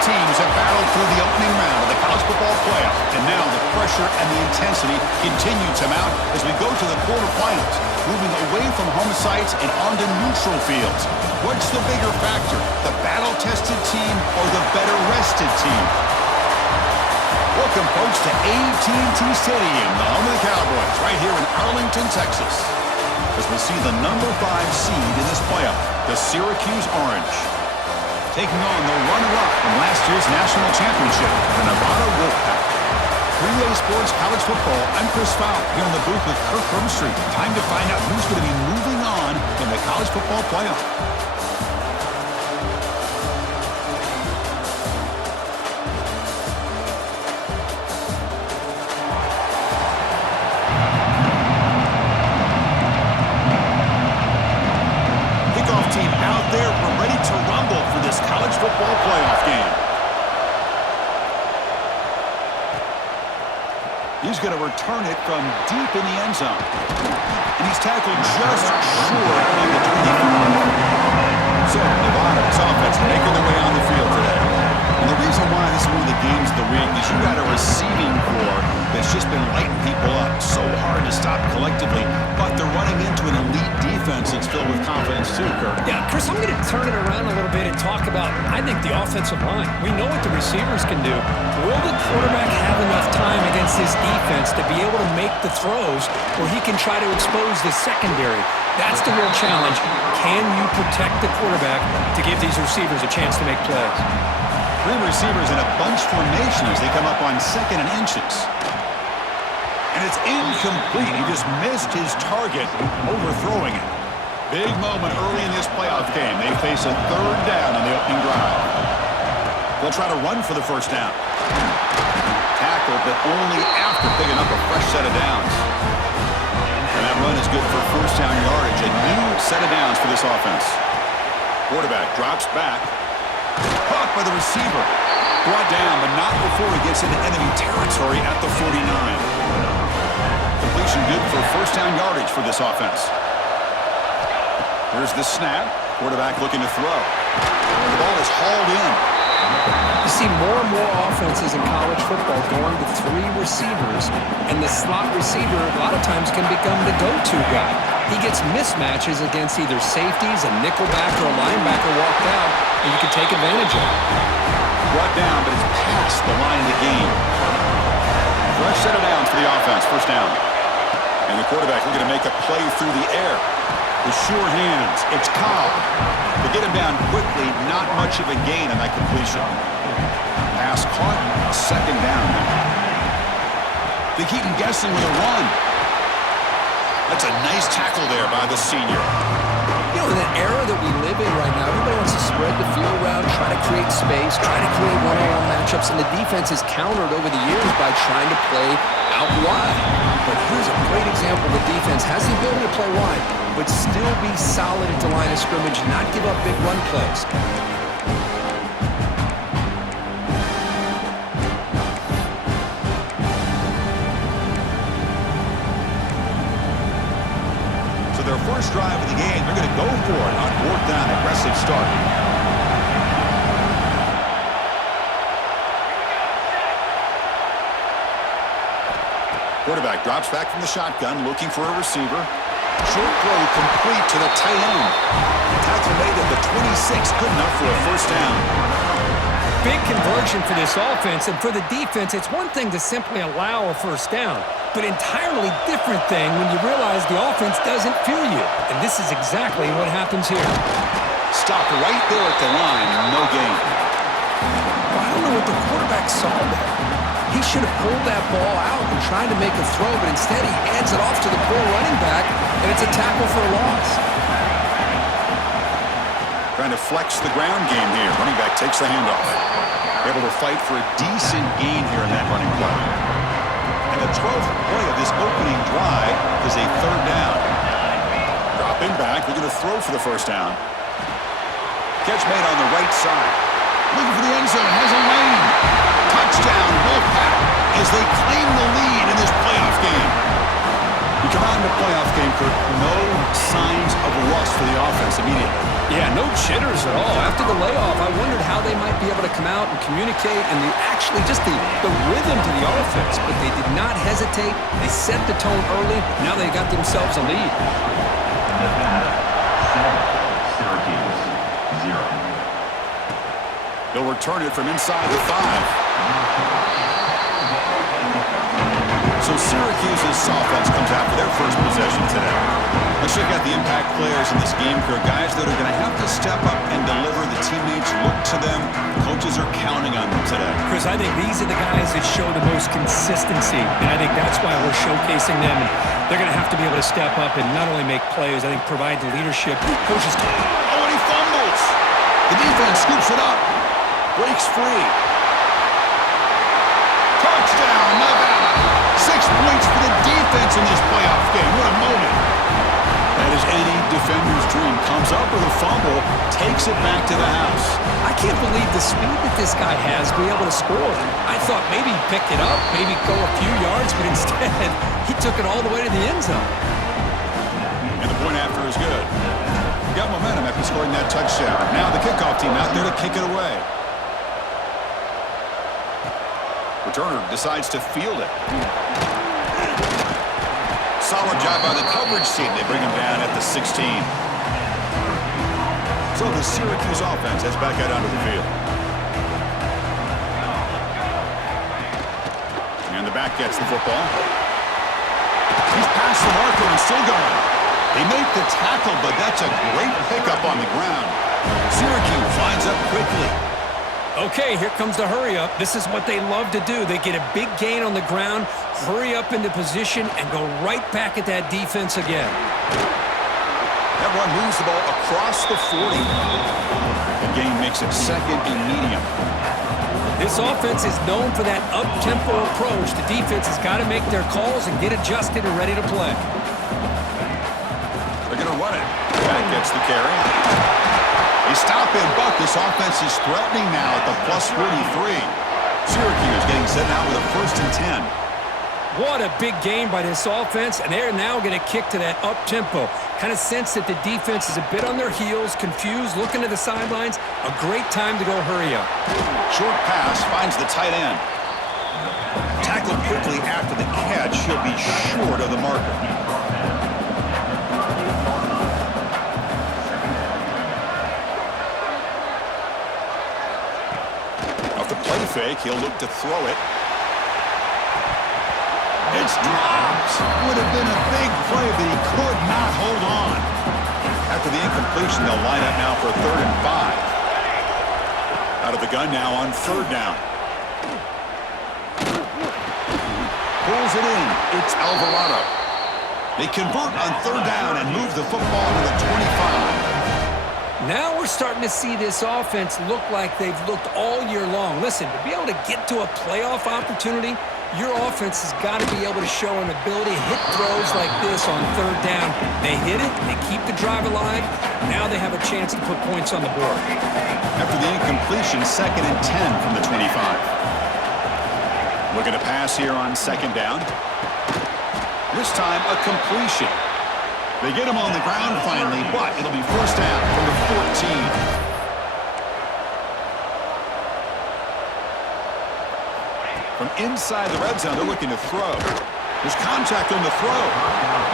teams have battled through the opening round of the college football playoff, and now the pressure and the intensity continue to mount as we go to the quarterfinals, moving away from home sites and onto neutral fields. What's the bigger factor, the battle-tested team or the better-rested team? Welcome, folks, to E14 Stadium, the home of the Cowboys, right here in Arlington, Texas, as we'll see the number 5 seed in this playoff, the Syracuse Orange, taking on the runner-up from last year's national championship, the Nevada Wolfpack. 3A Sports College Football, I'm Chris Fowler, here in the booth with Kirk Hermstreet. Time to find out who's going to be moving on in the college football playoff. Team out there, we're ready to rumble for this college football playoff game. He's going to return it from deep in the end zone. And he's tackled just short of the 25. So, Nevada's offense making their way on the field today. And the reason why this is one of the games of the week is you got a receiving corps that's just been lighting people up. So hard to stop collectively, but they're running into an elite defense that's filled with confidence too, Kirk. Yeah, Chris, I'm going to turn it around a little bit and talk about, I think, the offensive line. We know what the receivers can do. Will the quarterback have enough time against this defense to be able to make the throws where he can try to expose the secondary? That's the real challenge. Can you protect the quarterback to give these receivers a chance to make plays? 3 receivers in a bunch formation as they come up on 2nd and inches. And it's incomplete. He just missed his target, overthrowing it. Big moment early in this playoff game. They face a 3rd down on the opening drive. They'll try to run for the first down. Tackled, but only after picking up a fresh set of downs. And that run is good for first down yardage. A new set of downs for this offense. Quarterback drops back. Caught by the receiver. Brought down, but not before he gets into enemy territory at the 49. Completion good for first down yardage for this offense. Here's the snap. Quarterback looking to throw. The ball is hauled in. You see more and more offenses in college football going to 3 receivers, and the slot receiver a lot of times can become the go-to guy. He gets mismatches against either safeties, a nickelback, or a linebacker walked out, and you can take advantage of it. Brought down, but it's past the line of the game. Fresh set of downs for the offense, first down. And the quarterback looking to make a play through the air. With sure hands, it's Cobb. To get him down quickly, not much of a gain on that completion. Pass caught, a 2nd down. They keep him guessing with a run. That's a nice tackle there by the senior. You know, in the era that we live in right now, everybody wants to spread the field around, try to create space, try to create one-on-one matchups, and the defense is countered over the years by trying to play out wide. But here's a great example. The defense has the ability to play wide, but still be solid at the line of scrimmage, not give up big run plays. So their first drive of the game, they're going to go for it on 4th down, aggressive start. Quarterback drops back from the shotgun, looking for a receiver. Short throw complete to the tight end. Tackle made at the 26, good enough for a first down. Big conversion for this offense, and for the defense, it's one thing to simply allow a first down, but entirely different thing when you realize the offense doesn't fear you. And this is exactly what happens here. Stopped right there at the line, no gain. Well, I don't know what the quarterback saw there. He should have pulled that ball out and tried to make a throw, but instead he hands it off to the poor running back, and it's a tackle for a loss. Trying to flex the ground game here. Running back takes the handoff. Able to fight for a decent gain here in that running play. And the 12th play of this opening drive is a 3rd down. Dropping back, looking to throw for the first down. Catch made on the right side. Looking for the end zone, has a lane. Touchdown, Wolfpack, as they claim the lead in this playoff game. We come out in the playoff game, Kurt. No signs of rust for the offense immediately. Yeah, no jitters at all. After the layoff, I wondered how they might be able to come out and communicate and just the rhythm to the offense. But they did not hesitate. They set the tone early. Now they got themselves a lead. Nevada, 7. Syracuse, 0. They'll return it from inside the 5. So Syracuse's offense comes out for their first possession today. Let's check out the impact players in this game, Kurt. Guys that are going to have to step up and deliver. The teammates look to them. Coaches are counting on them today. Chris, I think these are the guys that show the most consistency, and I think that's why we're showcasing them. And they're going to have to be able to step up and not only make plays, I think provide the leadership. Coaches. Oh, and he fumbles. The defense scoops it up. Breaks free. Touchdown, Nevada. 6 points for the defense in this playoff game. What a moment. That is any defender's dream. Comes up with a fumble, takes it back to the house. I can't believe the speed that this guy has to be able to score. I thought maybe he'd pick it up, maybe go a few yards, but instead he took it all the way to the end zone. And the point after is good. Got momentum after scoring that touchdown. Now the kickoff team out there to kick it away. Returner decides to field it. Solid job by the coverage team. They bring him down at the 16. So the Syracuse offense heads back out onto the field. And the back gets the football. He's past the marker and still going. They make the tackle, but that's a great pickup on the ground. Syracuse lines up quickly. Okay, here comes the hurry up. This is what they love to do. They get a big gain on the ground, hurry up into position, and go right back at that defense again. That run moves the ball across the 40. The game makes it second and medium. This offense is known for that up-tempo approach. The defense has got to make their calls and get adjusted and ready to play. They're going to run it. That gets the carry. They stop him, but this offense is threatening now at the plus 43. Syracuse getting set out with a 1st and 10. What a big game by this offense, and they're now going to kick to that up-tempo. Kind of sense that the defense is a bit on their heels, confused, looking to the sidelines. A great time to go hurry up. Short pass finds the tight end. Tackled quickly after the catch. He'll be short of the marker. Play fake, he'll look to throw it. It's dropped. Would have been a big play, but he could not hold on. After the incompletion, they'll line up now for a 3rd and 5. Out of the gun now on 3rd down. Pulls it in. It's Alvarado. They convert on 3rd down and move the football to the 25. Now we're starting to see this offense look like they've looked all year long. Listen, to be able to get to a playoff opportunity, your offense has got to be able to show an ability to hit throws like this on 3rd down. They hit it, they keep the drive alive. Now they have a chance to put points on the board. After the incompletion, 2nd and 10 from the 25. Looking to pass here on 2nd down. This time a completion. They get him on the ground finally, but it'll be 1st down from the 14. From inside the red zone, they're looking to throw. There's contact on the throw,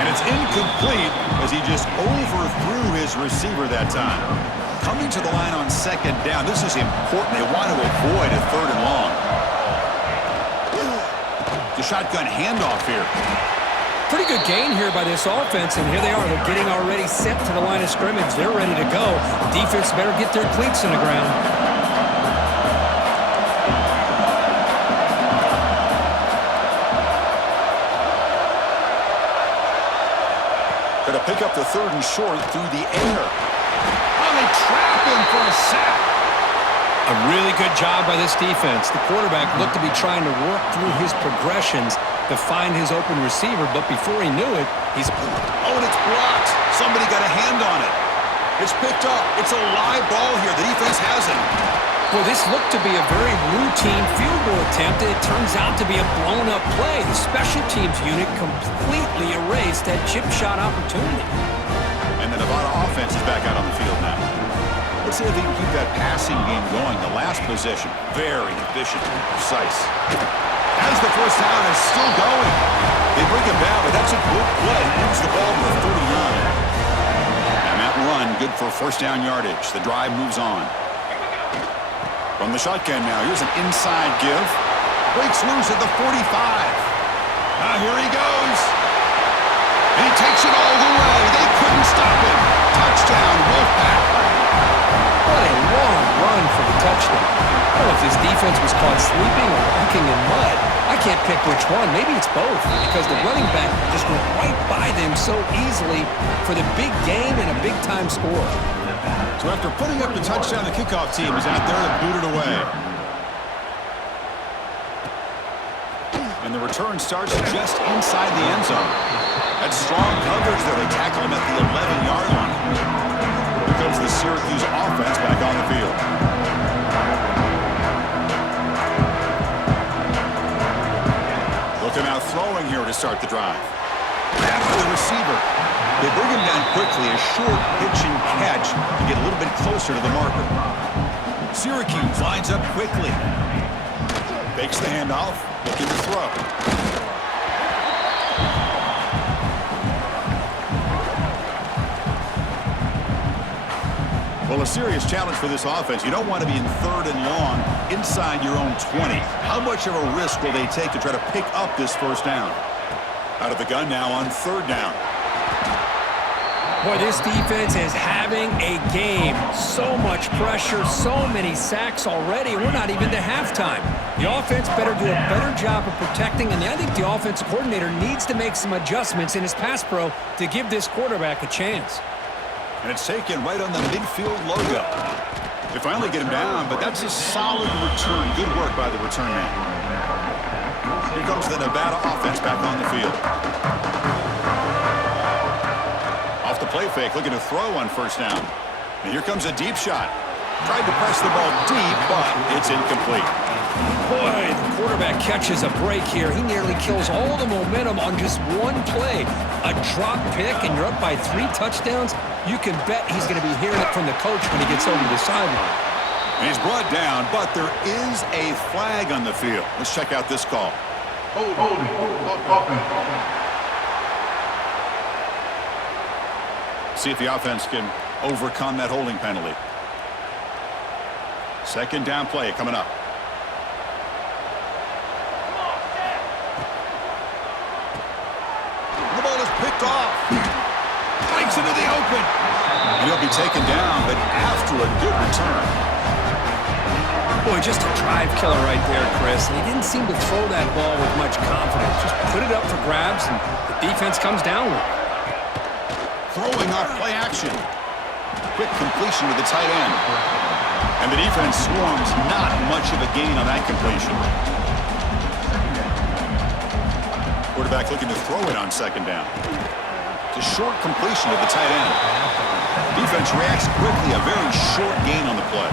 and it's incomplete as he just overthrew his receiver that time. Coming to the line on 2nd down, this is important. They want to avoid a 3rd and long. The shotgun handoff here. Pretty good gain here by this offense, and here they are. They're getting already set to the line of scrimmage. They're ready to go. Defense better get their cleats in the ground. Going to pick up the 3rd and short through the air. Oh, they trap him for a sack. A really good job by this defense. The quarterback looked to be trying to work through his progressions to find his open receiver, but before he knew it, he's... Oh, and it's blocked. Somebody got a hand on it. It's picked up. It's a live ball here. The defense has it. Well, this looked to be a very routine field goal attempt, and it turns out to be a blown-up play. The special teams unit completely erased that chip shot opportunity. And the Nevada offense is back out on the field now. Let's see if they can keep that passing game going. The last possession, very efficient and precise. As the first down is still going. They bring him down, but that's a good play. He moves the ball to the 39. And that run, good for first down yardage. The drive moves on. From the shotgun now, here's an inside give. Breaks loose at the 45. Now here he goes. And he takes it all the way. They couldn't stop him. Touchdown, Wolfpack. What a long run for the touchdown. I don't know if this defense was caught sleeping or walking in mud. I can't pick which one. Maybe it's both, because the running back just went right by them so easily for the big gain and a big-time score. So after putting up the touchdown, the kickoff team is out there to boot it away. And the return starts just inside the end zone. That's strong coverage there. They tackle him at the 11-yard line. Here comes the Syracuse offense back on the field. Looking out throwing here to start the drive. Grab by the receiver. They bring him down quickly, a short pitch and catch to get a little bit closer to the marker. Syracuse lines up quickly. Fakes the handoff, looking to throw. Well, a serious challenge for this offense. You don't want to be in third and long inside your own 20. How much of a risk will they take to try to pick up this first down? Out of the gun now on third down. Boy, this defense is having a game. So much pressure, so many sacks already. We're not even to halftime. The offense better do a better job of protecting, and I think the offensive coordinator needs to make some adjustments in his pass pro to give this quarterback a chance. And it's taken right on the midfield logo. They finally get him down, but that's a solid return. Good work by the return man. Here comes the Nevada offense back on the field. Off the play fake, looking to throw on first down. And here comes a deep shot. Tried to press the ball deep, but it's incomplete. Boy, the quarterback catches a break here. He nearly kills all the momentum on just one play. A drop pick, and you're up by 3 touchdowns. You can bet he's going to be hearing it from the coach when he gets over the sideline. And he's brought down, but there is a flag on the field. Let's check out this call. See if the offense can overcome that holding penalty. Second down play coming up. The ball is picked off. Breaks into the open. And he'll be taken down, but after a good return. Boy, just a drive killer right there, Chris. And he didn't seem to throw that ball with much confidence. Just put it up for grabs, and the defense comes down with it. Throwing off play action. Quick completion with the tight end. And the defense swarms, not much of a gain on that completion. Quarterback looking to throw it on second down. It's a short completion to the tight end. Defense reacts quickly, a very short gain on the play.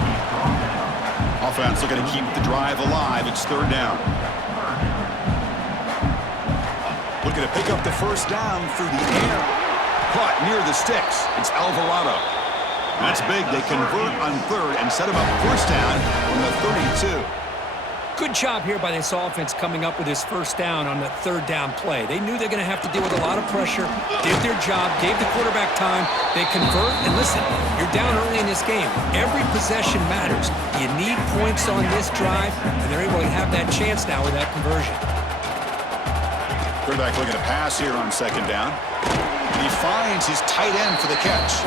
Offense looking to keep the drive alive. It's third down. Looking to pick up the first down through the air. Caught near the sticks. It's Alvarado. That's big. They convert on third and set him up first down from the 32. Good job here by this offense coming up with his first down on the third down play. They knew they're going to have to deal with a lot of pressure, did their job, gave the quarterback time. They convert, and listen, you're down early in this game. Every possession matters. You need points on this drive, and they're able to have that chance now with that conversion. Quarterback looking to pass here on second down. He finds his tight end for the catch.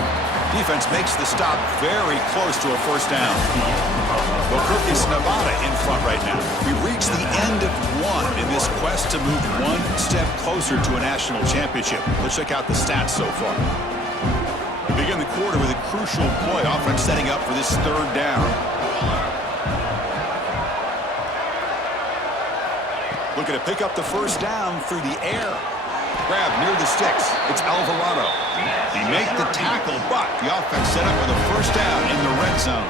Defense makes the stop very close to a first down. Well, Kirk, is Nevada in front right now. We've reached the end of one in this quest to move one step closer to a national championship. Let's check out the stats so far. We begin the quarter with a crucial play. Offense setting up for this third down. Looking to pick up the first down through the air. Grab near the sticks. It's Alvarado. They make the tackle, but the offense set up with a first down in the red zone.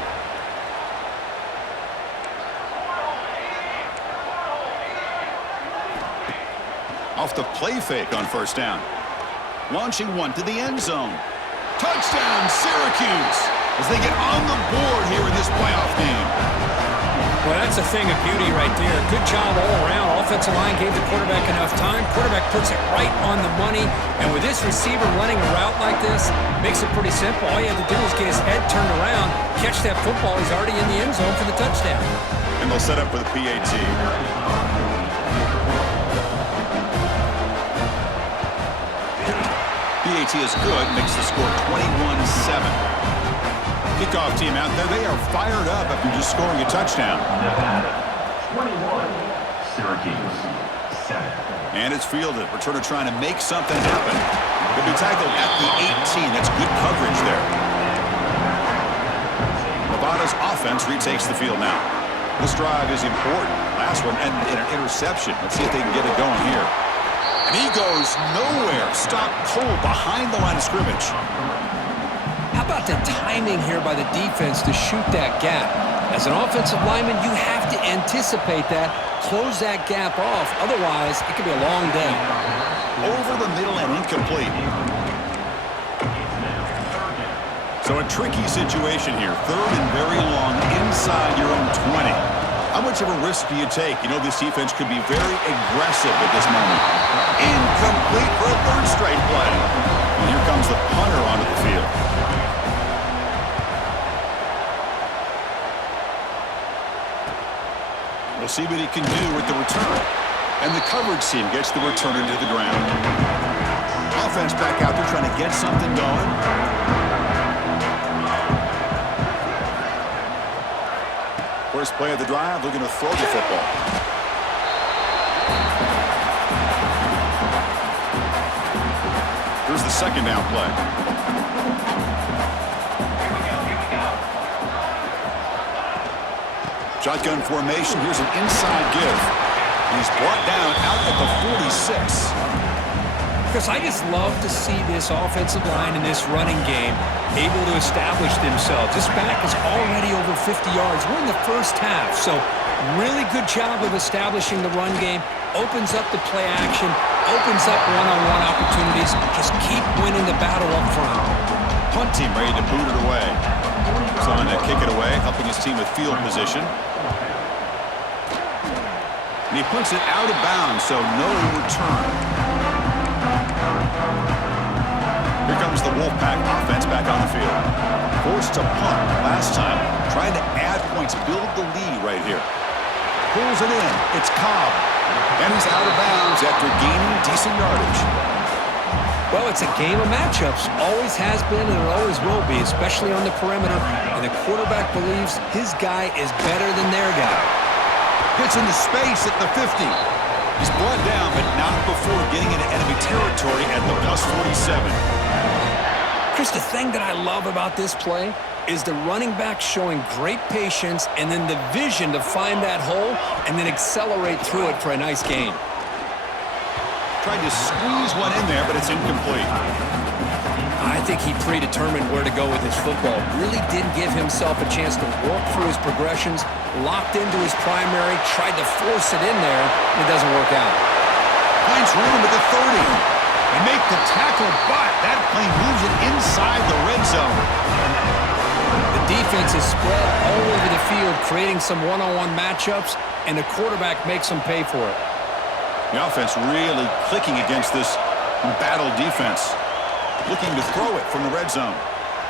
off the play fake on first down. Launching one to the end zone. Touchdown, Syracuse, as they get on the board here in this playoff game. Well, that's a thing of beauty right there. Good job all around. Offensive line gave the quarterback enough time. Quarterback puts it right on the money. And with this receiver running a route like this, makes it pretty simple. All you have to do is get his head turned around, catch that football. He's already in the end zone for the touchdown. And they'll set up for the PAT. PAT is good, makes the score 21-7. Kickoff team out there, they are fired up after just scoring a touchdown. Nevada, 21. Syracuse, 7. And it's fielded. Returner trying to make something happen. He'll be tackled at the 18. That's good coverage there. Nevada's offense retakes the field now. This drive is important. Last one, and an interception. Let's see if they can get it going here. And he goes nowhere. Stopped cold behind the line of scrimmage. How about the timing here by the defense to shoot that gap? As an offensive lineman, you have to anticipate that, close that gap off. Otherwise, it could be a long day. Over the middle and incomplete. So a tricky situation here. Third and very long inside your own 20. How much of a risk do you take? You know this defense could be very aggressive at this moment. Incomplete for a third straight play. And here comes the punter onto the field. We'll see what he can do with the return. And the coverage team gets the returner to the ground. Offense back out there trying to get something going. First play of the drive, looking to throw the football. Here's the second down play. Shotgun formation. Here's an inside give. And he's brought down out at the 46. Chris, I just love to see this offensive line in this running game able to establish themselves. This back is already over 50 yards. We're in the first half, so really good job of establishing the run game. Opens up the play action, opens up one-on-one opportunities. Just keep winning the battle up front. Punt team ready to boot it away. He's on to kick it away, helping his team with field position. And he puts it out of bounds, so no return. Here comes the Wolfpack offense back on the field. Forced to punt last time, trying to add points, build the lead right here. Pulls it in. It's Cobb. And he's out of bounds after gaining decent yardage. Well, it's a game of matchups. Always has been and it always will be, especially on the perimeter. And the quarterback believes his guy is better than their guy. Gets into space at the 50. He's brought down, but not before getting into enemy territory at the plus 47. Chris, the thing that I love about this play is the running back showing great patience and then the vision to find that hole and then accelerate through it for a nice gain. Tried to squeeze one in there, but it's incomplete. I think he predetermined where to go with his football. Really didn't give himself a chance to walk through his progressions, locked into his primary, tried to force it in there, and it doesn't work out. Finds room at the 30. They make the tackle, but that plane moves it inside the red zone. The defense is spread all over the field, creating some one-on-one matchups, and the quarterback makes them pay for it. The offense really clicking against this embattled defense. Looking to throw it from the red zone.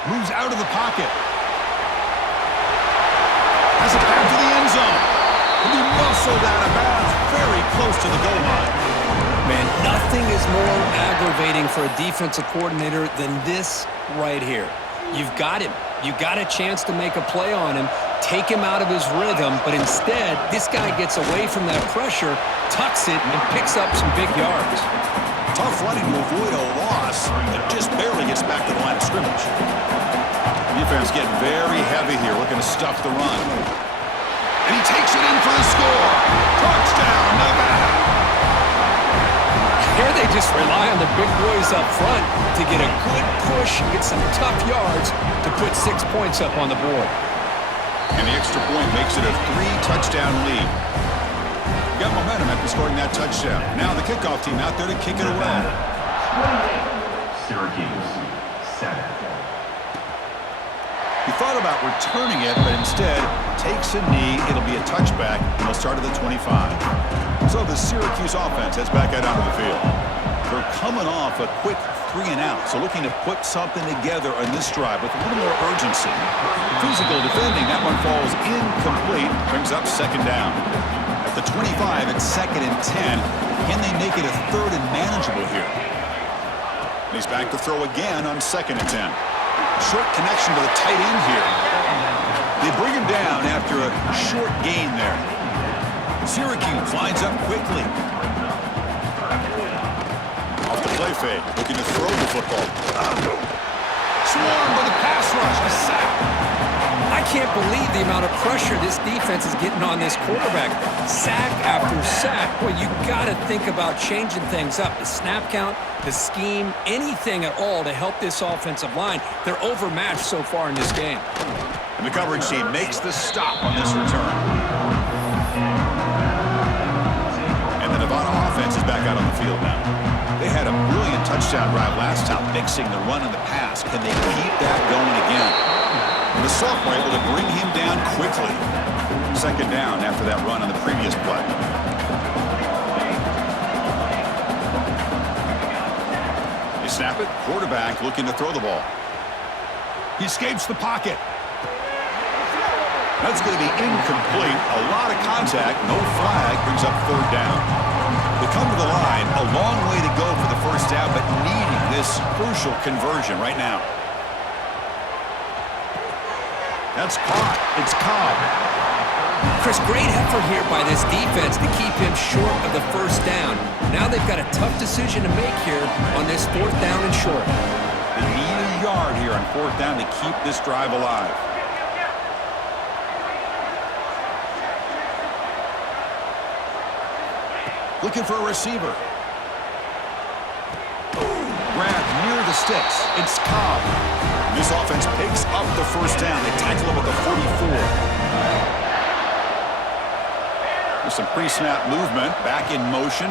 Moves out of the pocket. Has it back to the end zone. And he muscled out of bounds very close to the goal line. Man, nothing is more aggravating for a defensive coordinator than this right here. You've got him. You've got a chance to make a play on him, take him out of his rhythm, but instead, this guy gets away from that pressure, tucks it, and picks up some big yards. Tough running to avoid a loss, but just barely gets back to the line of scrimmage. Defense getting very heavy here, looking to stuff the run. And he takes it in for the score. Touchdown, Nevada. Here they just rely on the big boys up front to get a good push, get some tough yards to put 6 points up on the board. And the extra point makes it a 3-touchdown lead. Got momentum after scoring that touchdown. Now the kickoff team out there to kick it away. Syracuse, 7. He thought about returning it, but instead takes a knee. It'll be a touchback, and they'll start at the 25. So the Syracuse offense heads back out onto the field. They're coming off a quick 3-and-out, so looking to put something together on this drive with a little more urgency. Physical defending, that one falls incomplete, brings up second down. At the 25, it's 2nd and 10. Can they make it a 3rd and manageable here? And he's back to throw again on 2nd and 10. Short connection to the tight end here. They bring him down after a short gain there. Syracuse lines up quickly. Off the play fake, looking to throw the football. Swarmed by the pass rush, a sack. I can't believe the amount of pressure this defense is getting on this quarterback. Sack after sack. Well, you got to think about changing things up. The snap count, the scheme, anything at all to help this offensive line. They're overmatched so far in this game. And the coverage team makes the stop on this return. And the Nevada offense is back out on the field now. They had a brilliant touchdown drive last time, mixing the run and the pass. Can they keep that going again? And the sophomore able to bring him down quickly. Second down after that run on the previous play. They snap it. Quarterback looking to throw the ball. He escapes the pocket. That's going to be incomplete. A lot of contact. No flag. Brings up 3rd down. They come to the line. A long way to go for the first down, but needing this crucial conversion right now. That's caught. It's Cobb. Chris, great effort here by this defense to keep him short of the first down. Now they've got a tough decision to make here on this 4th down and short. They need a yard here on 4th down to keep this drive alive. Looking for a receiver. Grabbed near the sticks. It's Cobb. This offense picks up the first down. They tackle him at the 44. There's some pre-snap movement. Back in motion.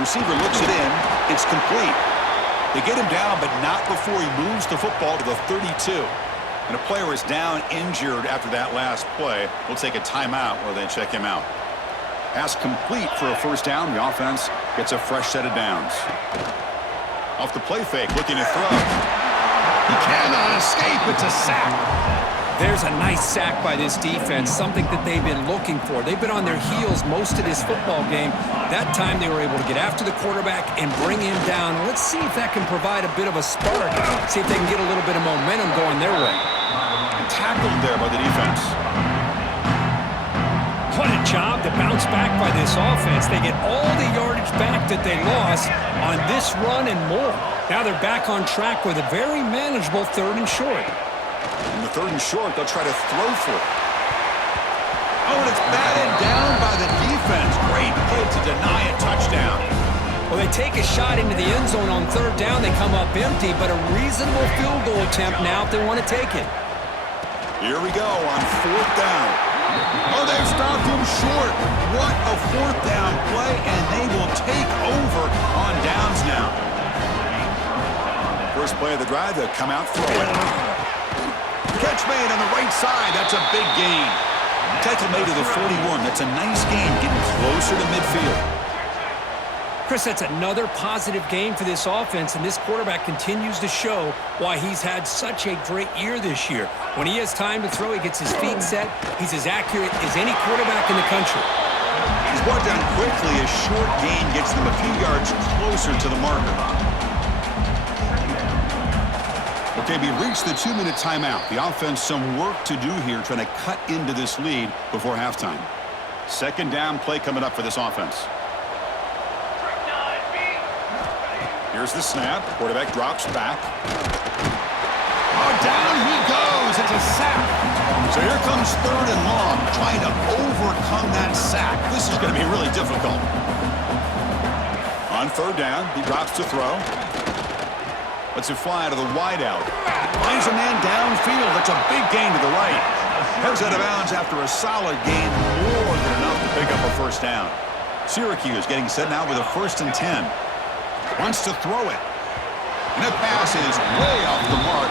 Receiver looks it in. It's complete. They get him down, but not before he moves the football to the 32. And a player is down injured after that last play. We'll take a timeout while they check him out. Pass complete for a first down. The offense gets a fresh set of downs. Off the play fake, looking to throw. He cannot escape. It's a sack. There's a nice sack by this defense, something that they've been looking for. They've been on their heels most of this football game. That time they were able to get after the quarterback and bring him down. Let's see if that can provide a bit of a spark. See if they can get a little bit of momentum going their way. Tackled there by the defense. What a job to bounce back by this offense. They get all the yardage back that they lost on this run and more. Now they're back on track with a very manageable 3rd and short. In the 3rd and short, they'll try to throw for it. Oh, and it's batted down by the defense. Great play to deny a touchdown. Well, they take a shot into the end zone on 3rd down. They come up empty, but a reasonable field goal attempt now if they want to take it. Here we go on 4th down. Oh, they've stopped him short. What a 4th down play, and they will take over on downs now. First play of the drive, they'll come out throwing. Catch made on the right side. That's a big gain. Tackle made to the 41. That's a nice gain, getting closer to midfield. Chris, that's another positive game for this offense, and this quarterback continues to show why he's had such a great year this year. When he has time to throw, he gets his feet set. He's as accurate as any quarterback in the country. He's brought down quickly. A short gain gets them a few yards closer to the marker. Okay, we reached the 2-minute timeout. The offense some work to do here trying to cut into this lead before halftime. 2nd down play coming up for this offense. Here's the snap. Quarterback drops back. Oh, down he goes. It's a sack. So here comes 3rd and long, trying to overcome that sack. This is going to be really difficult. On 3rd down, he drops to throw. Lets it fly to the wideout. Finds a man downfield. That's a big gain to the right. Heads out of bounds after a solid gain, more than enough to pick up a first down. Syracuse getting set now with a 1st and 10. Wants to throw it. And the pass is way off the mark.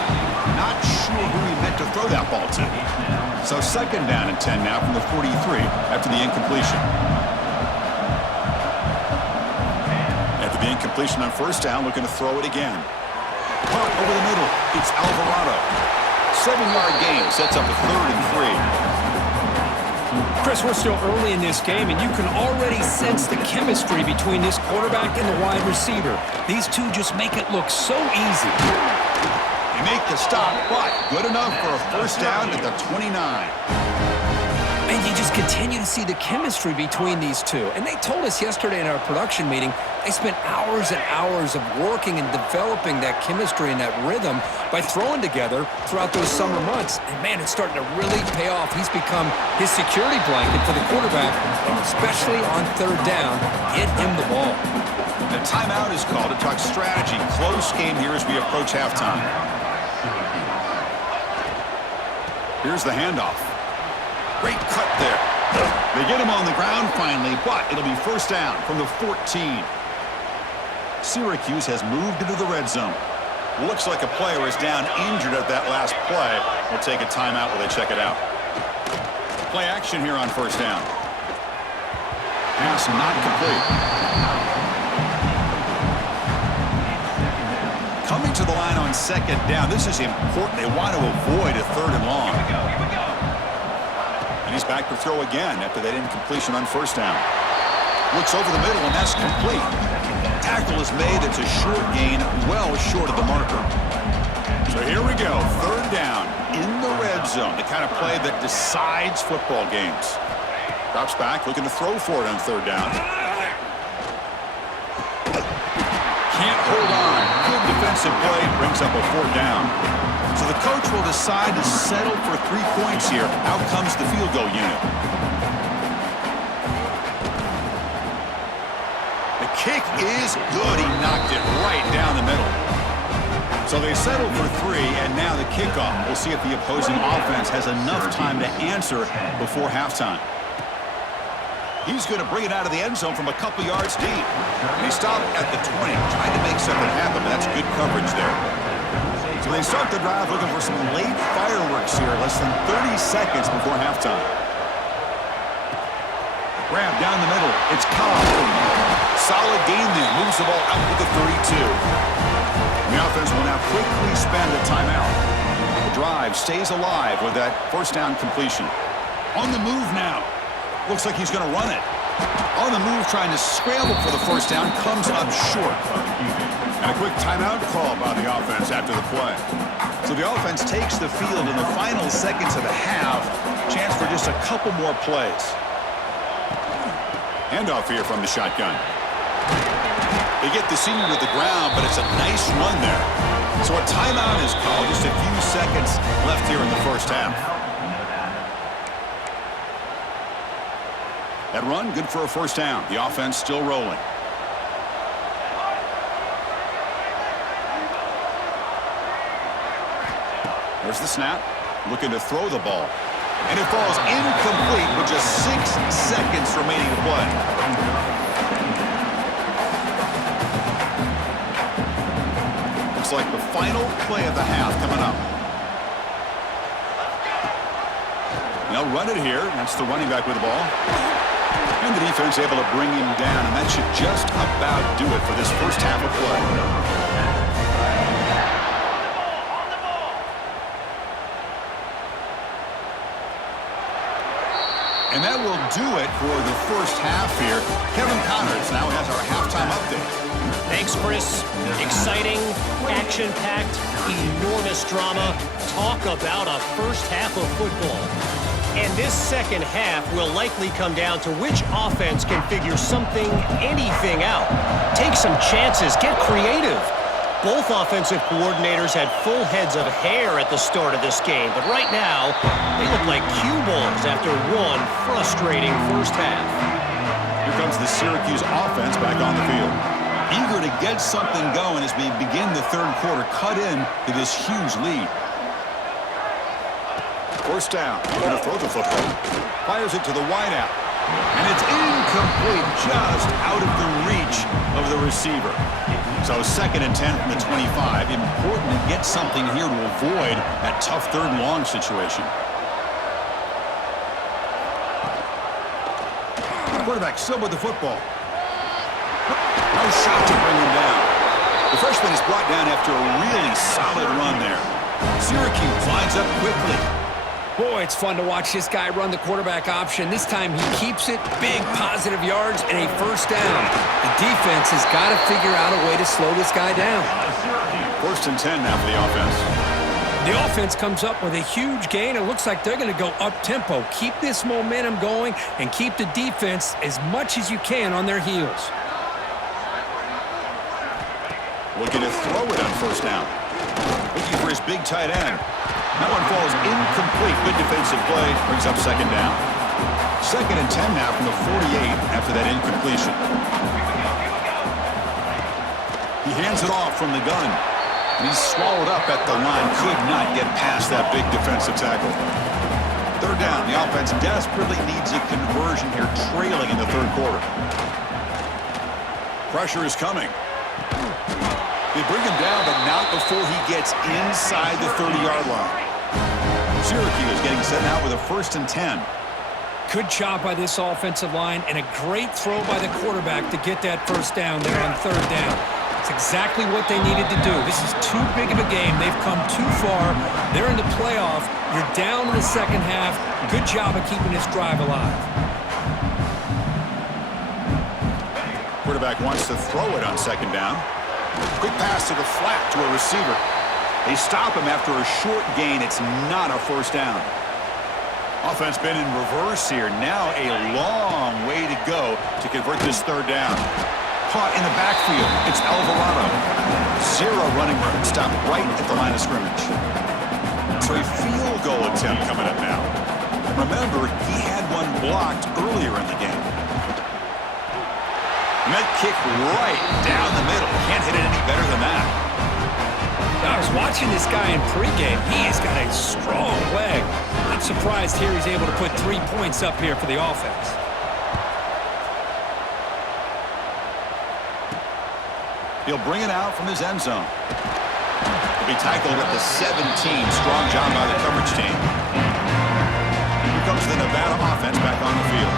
Not sure who he meant to throw that ball to. So 2nd down and 10 now from the 43 after the incompletion. After the incompletion on 1st down, looking to throw it again. Punt over the middle. It's Alvarado. 7-yard gain sets up a 3rd and 3. Chris, we're still early in this game, and you can already sense the chemistry between this quarterback and the wide receiver. These two just make it look so easy. They make the stop, but good enough for a 1st down at the 29. And you just continue to see the chemistry between these two. And they told us yesterday in our production meeting, they spent hours and hours of working and developing that chemistry and that rhythm by throwing together throughout those summer months. And, man, it's starting to really pay off. He's become his security blanket for the quarterback, and especially on 3rd down, get him the ball. The timeout is called to talk strategy. Close game here as we approach halftime. Here's the handoff. Great cut there. They get him on the ground finally, but it'll be 1st down from the 14. Syracuse has moved into the red zone. Looks like a player is down injured at that last play. We'll take a timeout while they check it out. Play action here on 1st down. Pass not complete. Coming to the line on 2nd down. This is important. They want to avoid a 3rd and long. And he's back to throw again after that incompletion on 1st down. Looks over the middle, and that's complete. Tackle is made. It's a short gain, well short of the marker. So here we go. 3rd down in the red zone. The kind of play that decides football games. Drops back, looking to throw for it on 3rd down. Can't hold on. Good defensive play. Brings up a 4th down. So the coach will decide to settle for 3 points here. Out comes the field goal unit. The kick is good. He knocked it right down the middle. So they settle for 3, and now the kickoff. We'll see if the opposing offense has enough time to answer before halftime. He's going to bring it out of the end zone from a couple yards deep. And he stopped at the 20, trying to make something happen. That's good coverage there. So they start the drive looking for some late fireworks here, less than 30 seconds before halftime. Grab down the middle. It's Cobb. Solid gain there. Moves the ball out to the 32. And the offense will now quickly spend a timeout. The drive stays alive with that 1st down completion. On the move now. Looks like he's going to run it. On the move, trying to scramble for the 1st down, comes up short. And a quick timeout call by the offense after the play. So the offense takes the field in the final seconds of the half. Chance for just a couple more plays. Handoff here from the shotgun. They get the senior to the ground, but it's a nice run there. So a timeout is called. Just a few seconds left here in the 1st half. That run, good for a 1st down. The offense still rolling. There's the snap. Looking to throw the ball. And it falls incomplete with just 6 seconds remaining to play. Looks like the final play of the half coming up. They'll run it here. That's the running back with the ball. And the defense able to bring him down, and that should just about do it for this 1st half of play. And that will do it for the 1st half here. Kevin Connors now has our halftime update. Thanks, Chris. Exciting, action-packed, enormous drama. Talk about a 1st half of football. And this 2nd half will likely come down to which offense can figure something, anything out. Take some chances, get creative. Both offensive coordinators had full heads of hair at the start of this game, but right now, they look like cue balls after one frustrating 1st half. Here comes the Syracuse offense back on the field. Eager to get something going as we begin the 3rd quarter, cut in to this huge lead. First down. Going to throw the football. Fires it to the wideout. And it's incomplete, just out of the reach of the receiver. So 2nd and 10 from the 25. Important to get something here to avoid that tough 3rd and long situation. Quarterback still with the football. No shot to bring him down. The freshman is brought down after a really solid run there. Syracuse lines up quickly. Boy, it's fun to watch this guy run the quarterback option. This time he keeps it, big positive yards, and a first down. The defense has got to figure out a way to slow this guy down. 1st and 10 now for the offense. The offense comes up with a huge gain. It looks like they're going to go up-tempo. Keep this momentum going and keep the defense as much as you can on their heels. Looking to throw it on first down. Looking for his big tight end. That one falls incomplete. Good defensive play. Brings up 2nd down. 2nd and 10 now from the 48 after that incompletion. He hands it off from the gun. And he's swallowed up at the line. Could not get past that big defensive tackle. 3rd down. The offense desperately needs a conversion here, trailing in the 3rd quarter. Pressure is coming. They bring him down, but not before he gets inside the 30-yard line. Syracuse getting set out with a 1st and 10. Good job by this offensive line and a great throw by the quarterback to get that first down there on 3rd down. It's exactly what they needed to do. This is too big of a game. They've come too far. They're in the playoff. You're down in the 2nd half. Good job of keeping this drive alive. Quarterback wants to throw it on 2nd down. Quick pass to the flat to a receiver. They stop him after a short gain. It's not a first down. Offense been in reverse here. Now a long way to go to convert this 3rd down. Caught in the backfield. It's Alvarado. 0 running room. Stopped right at the line of scrimmage. So a field goal attempt coming up now. And remember, he had one blocked earlier in the game. And that kick right down the middle. Can't hit it any better than that. I was watching this guy in pregame. He has got a strong leg. Not surprised here he's able to put 3 points up here for the offense. He'll bring it out from his end zone. He'll be tackled at the 17. Strong job by the coverage team. Here comes the Nevada offense back on the field.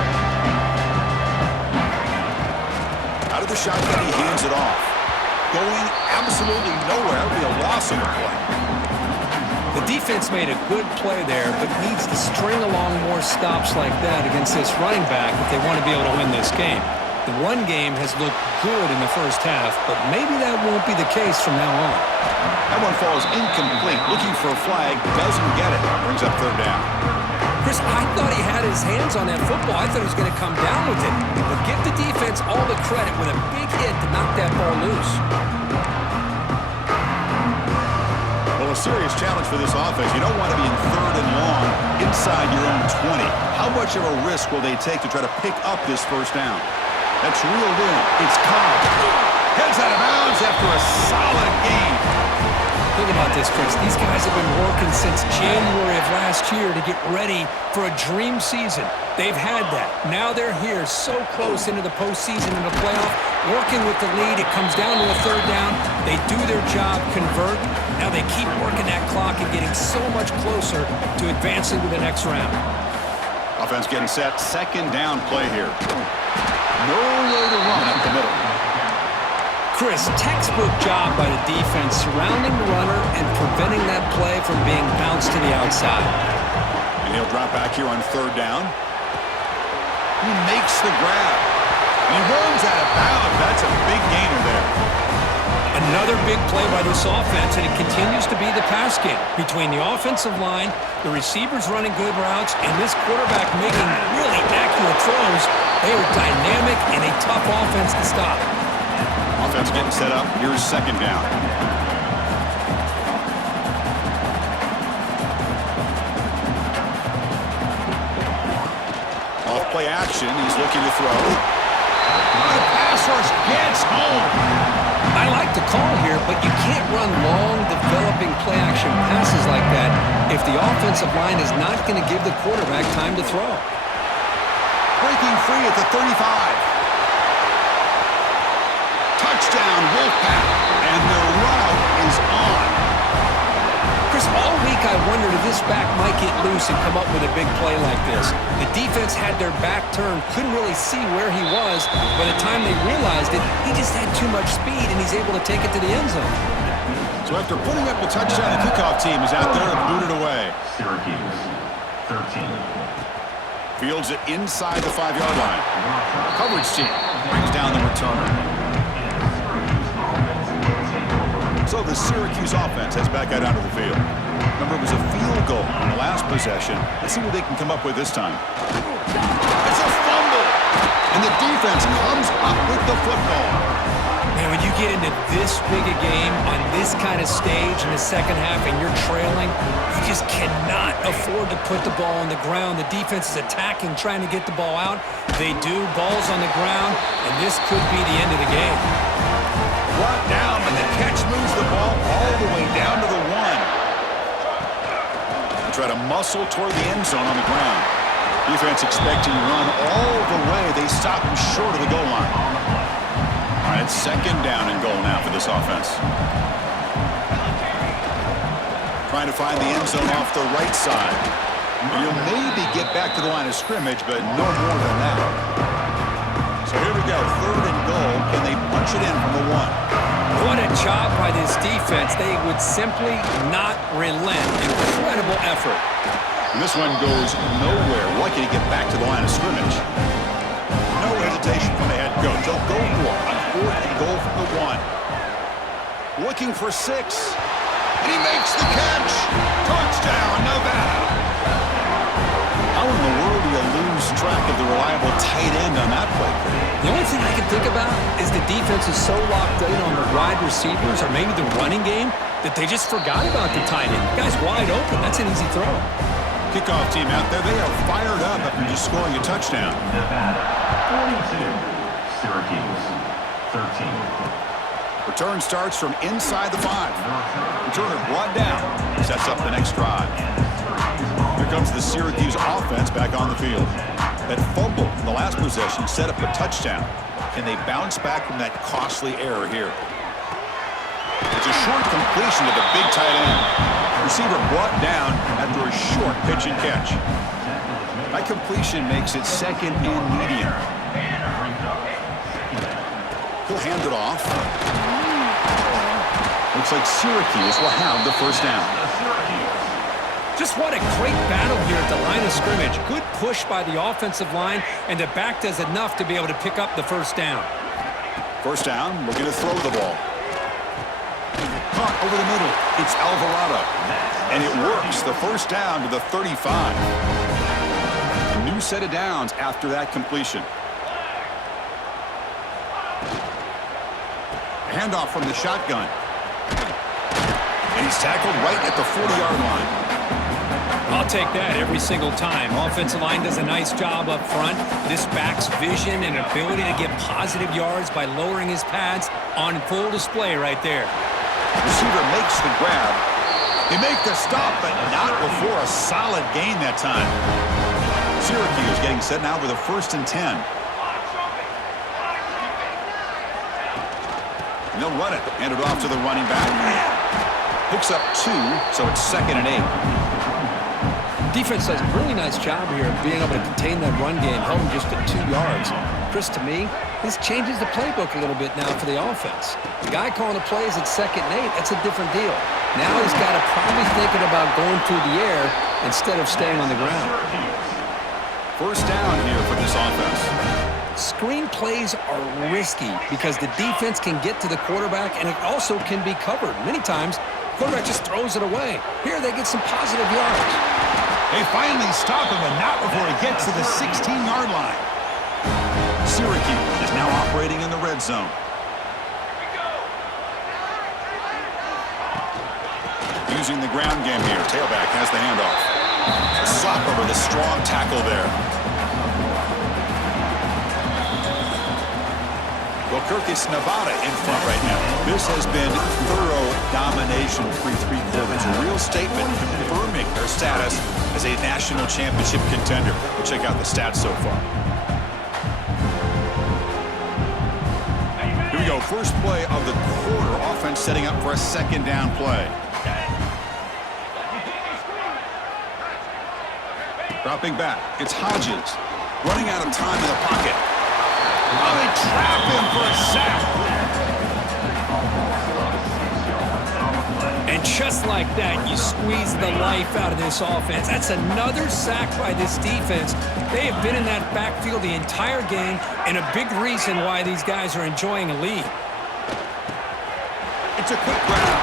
Out of the shotgun, he hands it off. Going absolutely nowhere. That would be a loss of a play. The defense made a good play there, but needs to string along more stops like that against this running back if they want to be able to win this game. The run game has looked good in the first half, but maybe that won't be the case from now on. That one falls incomplete. Looking for a flag. Doesn't get it. Brings up 3rd down. Chris, I thought he had his hands on that football. I thought he was going to come down with it. But give the defense all the credit with a big hit to knock that ball loose. Well, a serious challenge for this offense. You don't want to be in 3rd and long inside your own 20. How much of a risk will they take to try to pick up this first down? That's reeled in. It's Cobb. Heads out of bounds after a solid game. Think about this, Chris. These guys have been working since January of last year to get ready for a dream season. They've had that. Now they're here so close into the postseason and the playoff, working with the lead. It comes down to a 3rd down. They do their job, convert. Now they keep working that clock and getting so much closer to advancing to the next round. Offense getting set. 2nd down play here. Nowhere to run up the middle. Chris, textbook job by the defense surrounding the runner and preventing that play from being bounced to the outside. And he'll drop back here on 3rd down. He makes the grab. And he runs out of bounds. That's a big gainer there. Another big play by this offense, and it continues to be the pass game between the offensive line, the receivers running good routes, and this quarterback making really accurate throws. They are dynamic and a tough offense to stop. Offense getting set up. Here's 2nd down. Off play action. He's looking to throw. The pass rush gets home. I like the call here, but you can't run long, developing play-action passes like that if the offensive line is not going to give the quarterback time to throw. Breaking free at the 35. Touchdown, Wolfpack. And the route is on. Chris, all week I wondered if this back might get loose and come up with a big play like this. The defense had their back turned, couldn't really see where he was. By the time they realized it, he just had too much speed, and he's able to take it to the end zone. So after putting up the touchdown, the kickoff team is out there to boot it away. Syracuse, 13. Fields it inside the 5-yard line. Coverage team brings down the returner. So the Syracuse offense heads back out onto the field. Remember, it was a field goal in the last possession. Let's see what they can come up with this time. It's a fumble! And the defense comes up with the football. Man, when you get into this big a game on this kind of stage in the second half and you're trailing, you just cannot afford to put the ball on the ground. The defense is attacking, trying to get the ball out. They do. Ball's on the ground, and this could be the end of the game. Brought down, and the catch moves the ball all the way down to the 1. They try to muscle toward the end zone on the ground. Defense expecting to run all the way. They stop him short of the goal line. All right, it's second down and goal now for this offense. Trying to find the end zone off the right side. You'll maybe get back to the line of scrimmage, but no more than that. So here we go, third and goal. Can they punch it in from the 1? What a job by this defense. They would simply not relent. Incredible effort. And this one goes nowhere. Lucky to get back to the line of scrimmage. No hesitation from the head coach. They'll go for it on fourth and goal from the 1. Looking for 6. And he makes the catch. Touchdown, Nevada. How in the world do you lose track of the reliable tight end on that play? The only thing I can think about is the defense is so locked in on the wide receivers or maybe the running game that they just forgot about the tight end. The guy's wide open. That's an easy throw. Kickoff team out there. They are fired up after just scoring a touchdown. Nevada, 42. Syracuse, 13. Return starts from inside the 5. Returner brought down. Sets up the next drive. Here comes the Syracuse offense back on the field. That fumble in the last possession set up a touchdown. Can they bounce back from that costly error here? It's a short completion to the big tight end. Receiver brought down after a short pitch and catch. That completion makes it second and medium. He'll hand it off. Looks like Syracuse will have the first down. Just what a great battle here at the line of scrimmage. Good push by the offensive line, and the back does enough to be able to pick up the first down. First down, looking to throw the ball. Caught over the middle. It's Alvarado. And it works. The first down to the 35. A new set of downs after that completion. Handoff from the shotgun. And he's tackled right at the 40-yard line. I'll take that every single time. Offensive line does a nice job up front. This back's vision and ability to get positive yards by lowering his pads on full display right there. Receiver makes the grab. He makes the stop, but not before a solid gain that time. Syracuse getting set now with a 1st and 10. And they'll run it. Hand it off to the running back. Picks up 2, so it's 2nd and 8. Defense does a really nice job here of being able to contain that run game, held him just at 2 yards. Chris, to me, this changes the playbook a little bit now for the offense. The guy calling the plays at 2nd and 8, that's a different deal. Now he's got to probably thinking about going through the air instead of staying on the ground. First down here for this offense. Screen plays are risky because the defense can get to the quarterback and it also can be covered. Many times, the quarterback just throws it away. Here they get some positive yards. They finally stop him, and not before he gets to the 16-yard line. Syracuse is now operating in the red zone. Using the ground game here. Tailback has the handoff. Sopper with a strong tackle there. They'll Kirk, it's Nevada in front right now. This has been thorough domination through three quarters. A real statement confirming their status as a national championship contender. We'll check out the stats so far. Here we go. First play of the quarter. Offense setting up for a second down play. Dropping back. It's Hodges. Running out of time in the pocket. Oh, they trap him for a sack. And just like that, you squeeze the life out of this offense. That's another sack by this defense. They have been in that backfield the entire game, and a big reason why these guys are enjoying a lead. It's a quick grab.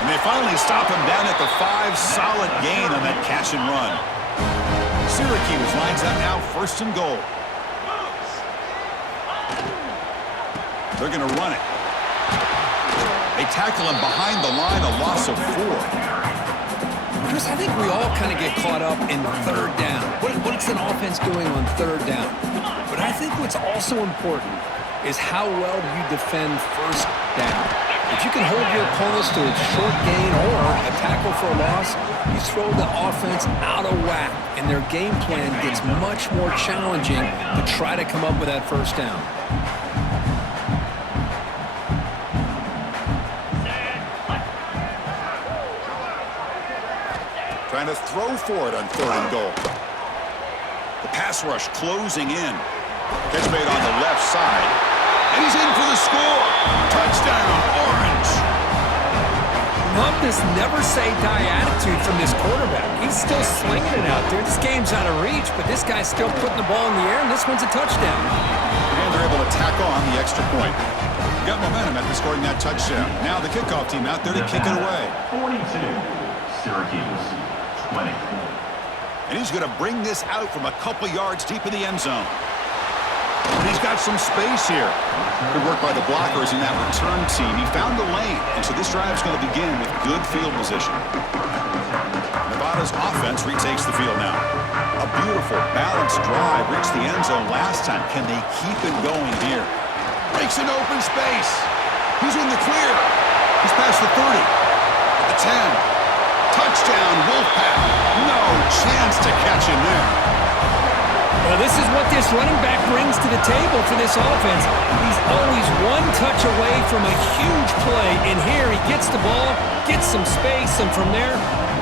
And they finally stop him down at the 5. Solid gain on that catch and run. Syracuse lines up now, first and goal. They're going to run it. They tackle him behind the line, a loss of 4. Chris, I think we all kind of get caught up in third down. What's an offense doing on third down? But I think what's also important is how well do you defend first down. If you can hold your opponents to a short gain or a tackle for a loss, you throw the offense out of whack, and their game plan gets much more challenging to try to come up with that first down. Trying to throw for it on third and goal. The pass rush closing in. Catch made on the left side. And he's in for the score. Touchdown, Orange. Love this never-say-die attitude from this quarterback. He's still slinging it out there. This game's out of reach, but this guy's still putting the ball in the air, and this one's a touchdown. And they're able to tack on the extra point. Got momentum after scoring that touchdown. Now the kickoff team out there to kick it away. 42, Syracuse, 20. And he's going to bring this out from a couple yards deep in the end zone. And he's got some space here. Good work by the blockers in that return team. He found the lane, and so this drive is going to begin with good field position. Nevada's offense retakes the field now. A beautiful, balanced drive reached the end zone last time. Can they keep it going here? Breaks into open space. He's in the clear. He's past the 30. At the 10. Touchdown, Wolfpack. No chance to catch him there. Well, this is what this running back brings to the table for this offense. He's always one touch away from a huge play, and here he gets the ball, gets some space, and from there,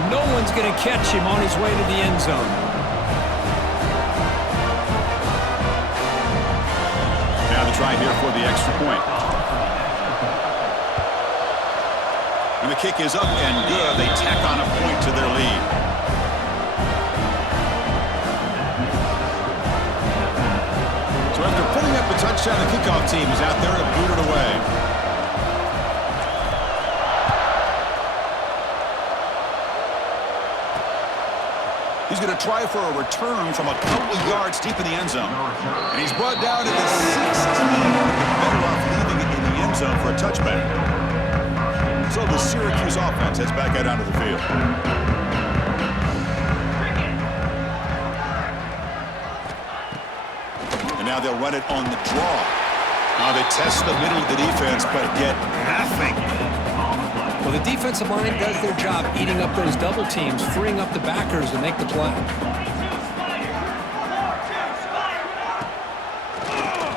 no one's going to catch him on his way to the end zone. Now the try here for the extra point. And the kick is up and good. They tack on a point to their lead. So after putting up a touchdown, the kickoff team is out there to boot it away. He's going to try for a return from a couple yards deep in the end zone. And he's brought down to the 16. Better off leaving it in the end zone for a touchback. So the Syracuse offense heads back out onto the field. And now they'll run it on the draw. Now they test the middle of the defense, but get nothing. Well, the defensive line does their job eating up those double teams, freeing up the backers to make the play.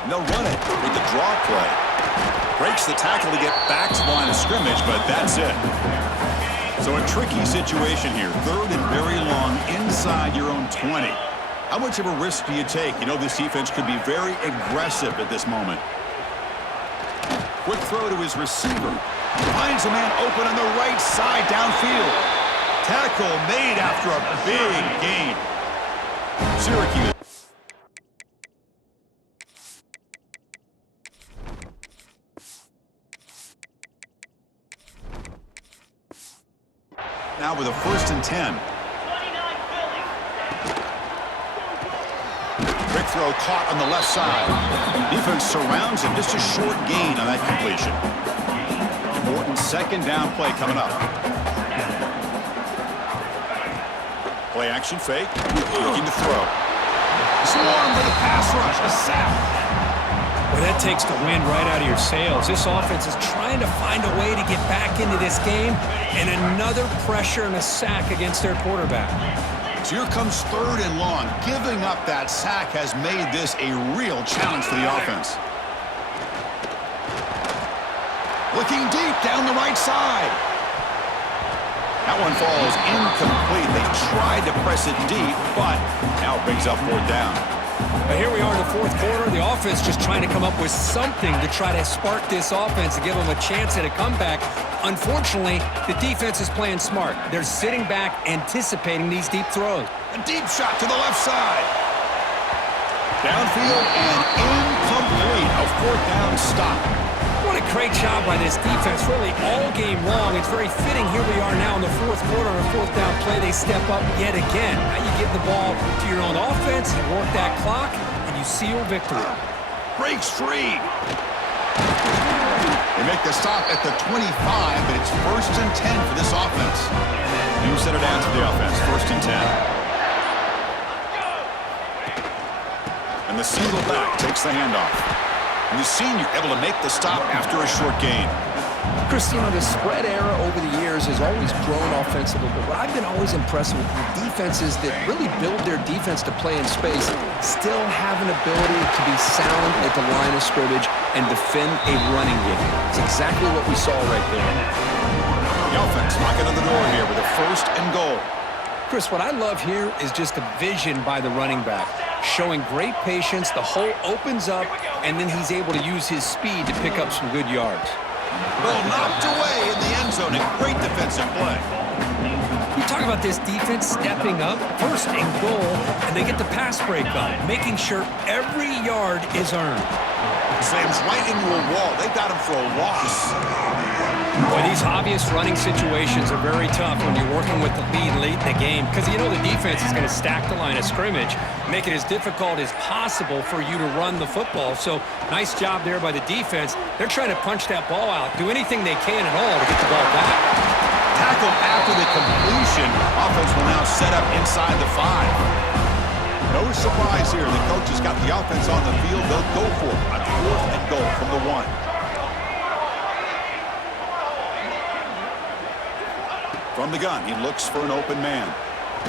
And they'll run it with the draw play. Breaks the tackle to get back to the line of scrimmage, but that's it. So a tricky situation here. Third and very long inside your own 20. How much of a risk do you take? You know this defense could be very aggressive at this moment. Quick throw to his receiver. Finds a man open on the right side downfield. Tackle made after a big gain. Syracuse. Now with a 1st and 10. Quick throw caught on the left side. Defense surrounds him. Just a short gain on that completion. Important second down play coming up. Play action fake. Looking to throw. Swarm with a pass rush. A sack. Well, that takes the wind right out of your sails. This offense is trying to find a way to get back into this game, and another pressure and a sack against their quarterback. So here comes 3rd and long. Giving up that sack has made this a real challenge for the offense. Looking deep down the right side. That one falls incomplete. They tried to press it deep, but now it brings up 4th down. But here we are in the 4th quarter. The offense just trying to come up with something to try to spark this offense and give them a chance at a comeback. Unfortunately, the defense is playing smart. They're sitting back, anticipating these deep throws. A deep shot to the left side. Downfield and incomplete. A 4th down stop. What a great job by this defense, really all game long. It's very fitting. Here we are now in the 4th quarter on a 4th down play. They step up yet again. Now you give the ball to your own offense, you work that clock, and you seal victory. Breaks free. They make the stop at the 25, but it's 1st and 10 for this offense. New set of downs for the offense, 1st and 10. And the single back takes the handoff. And the senior able to make the stop after a short gain. Chris, the spread era over the years has always grown offensively, but what I've been always impressed with the defenses that really build their defense to play in space still have an ability to be sound at the line of scrimmage and defend a running game. It's exactly what we saw right there. The offense knocking on the door here with a 1st and goal. Chris, what I love here is just the vision by the running back. Showing great patience, the hole opens up, and then he's able to use his speed to pick up some good yards. Well, knocked away in the end zone. A great defensive play. You talk about this defense stepping up, 1st and goal, and they get the pass break up, making sure every yard is earned. Slams right into a wall. They got him for a loss. Boy, these obvious running situations are very tough when you're working with the lead late in the game because you know the defense is going to stack the line of scrimmage, make it as difficult as possible for you to run the football. So nice job there by the defense. They're trying to punch that ball out, do anything they can at all to get the ball back. Tackle after the completion. Offense will now set up inside the 5. No surprise here. The coach has got the offense on the field. They'll go for it on 4th and goal from the 1. From the gun, he looks for an open man.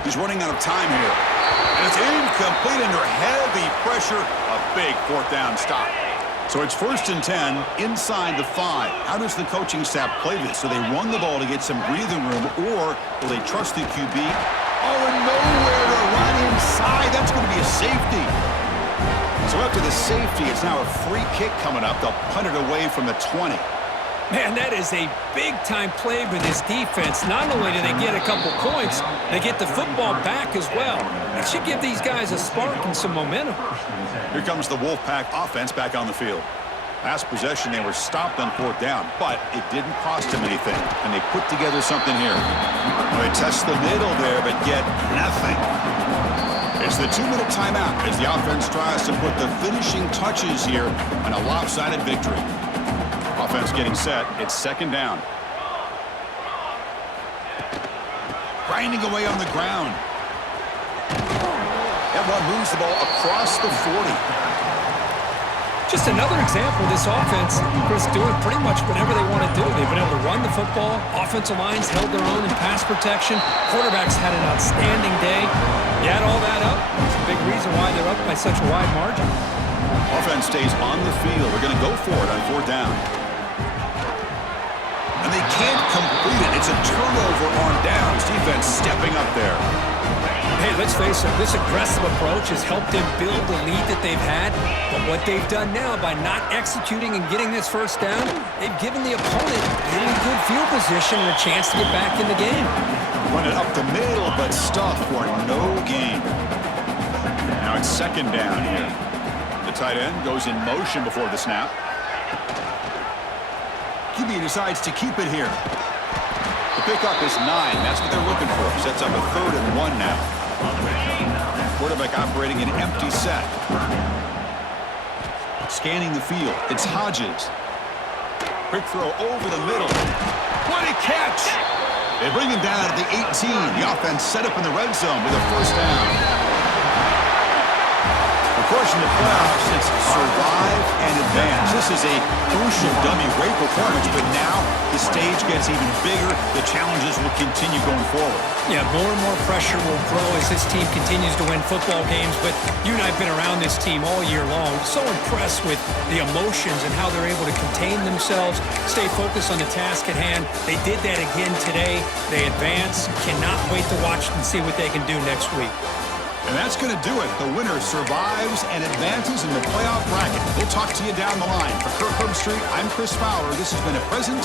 He's running out of time here. And it's incomplete under heavy pressure. A big 4th down stop. So it's 1st and 10 inside the 5. How does the coaching staff play this? So they run the ball to get some breathing room, or will they trust the QB? Oh, and nowhere to run inside. That's going to be a safety. So after the safety, it's now a free kick coming up. They'll punt it away from the 20. Man, that is a big-time play for this defense. Not only do they get a couple points, they get the football back as well. It should give these guys a spark and some momentum. Here comes the Wolfpack offense back on the field. Last possession, they were stopped on 4th down, but it didn't cost them anything, and they put together something here. They test the middle there, but get nothing. It's the 2-minute timeout as the offense tries to put the finishing touches here on a lopsided victory. Offense getting set. It's 2nd down. Grinding away on the ground. That one moves the ball across the 40. Just another example of this offense, Chris, doing pretty much whatever they want to do. They've been able to run the football. Offensive lines held their own in pass protection. Quarterbacks had an outstanding day. You add all that up, it's a big reason why they're up by such a wide margin. Offense stays on the field. They're going to go for it on 4th down. And they can't complete it. It's a turnover on downs. Defense stepping up there. Hey, let's face it, this aggressive approach has helped them build the lead that they've had. But what they've done now by not executing and getting this 1st down, they've given the opponent really good field position and a chance to get back in the game. Run it up the middle, but stuff for no gain. Now it's 2nd down here. The tight end goes in motion before the snap. QB decides to keep it here. The pickup is 9. That's what they're looking for. Sets up a 3rd and 1 now. Quarterback operating an empty set. Scanning the field. It's Hodges. Quick throw over the middle. What a catch! They bring him down at the 18. The offense set up in the red zone with a 1st down. The course, in the playoffs, it's survive and advance. This is a crucial W. Great performance, but now the stage gets even bigger. The challenges will continue going forward. Yeah, more and more pressure will grow as this team continues to win football games, but you and I have been around this team all year long. So impressed with the emotions and how they're able to contain themselves, stay focused on the task at hand. They did that again today. They advance. Cannot wait to watch and see what they can do next week. And that's going to do it. The winner survives and advances in the playoff bracket. We'll talk to you down the line. For Kirk Herbstreit, I'm Chris Fowler. This has been a presentation